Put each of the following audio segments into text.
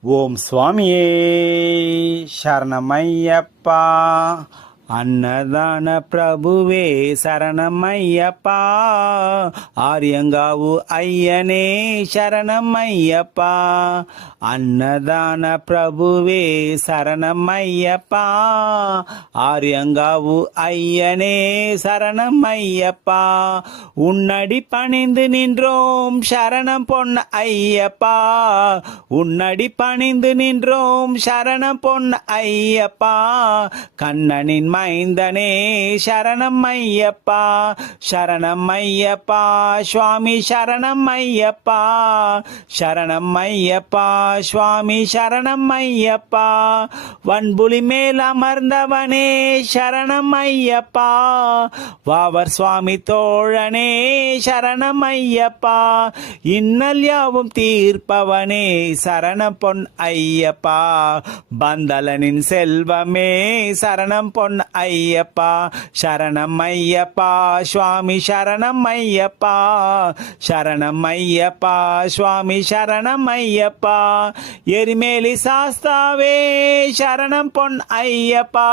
ஓம் சுவாமியே சரணமையப்பா. அன்னதான பிரபுவே சரணமையப்பா. ஆரியங்காவு ஐயனே சரணமையப்பா. அன்னதான பிரபுவே சரணமையப்பா. ஆரியங்காவு ஐயனே சரணமையப்பா. உன்னடி பணிந்து நின்றோம் சரணம் பொன்ன ஐயப்பா. உன்னடி பணிந்து நின்றோம் சரணம் பொன்ன ஐயப்பா. கண்ணனின் மைந்தனே சரணம் ஐயப்பா. சரணம் ஐயப்பா சுவாமி சரணம் ஐயப்பா. சரணம் ஐயப்பா சுவாமி சரணம் ஐயப்பா. வன்புலி மேல் அமர்ந்தவனே சரணம் ஐயப்பா. வாவர் சுவாமி தோழனே சரணம் ஐயப்பா. இன்னல் யாவும் தீர்ப்பவனே சரணம் பொன் ஐயப்பா. பந்தலனின் செல்வமே சரணம் பொன் ஐயப்பா. சரணம் ஐயப்பா சுவாமி சரணம் ஐயப்பா. சரணம் ஐயப்பா சுவாமி சரணம் ஐயப்பா. எரிமேலி சாஸ்தாவே சரணம் பொன் ஐயப்பா.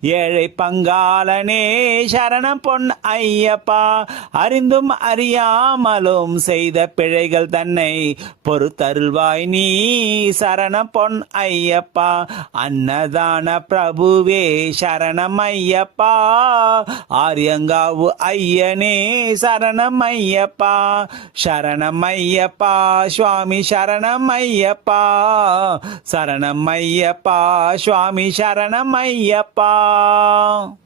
ஏழை பங்காளனே சரணம் பொன் ஐயப்பா. அறிந்தும் அறியாமலும் செய்த பிழைகள் தன்னை பொறுத்தருள்வாய் நீ சரணம் பொன் ஐயப்பா. அன்னதான பிரபுவே சரணம் ஐயப்பா. ஆரியங்காவு ஐயனே சரணம் ஐயப்பா. சரணம் ஐயப்பா சுவாமி சரணம் ஐயப்பா. சரணம் ஐயப்பா சுவாமி சரணம் ஐயப்பா.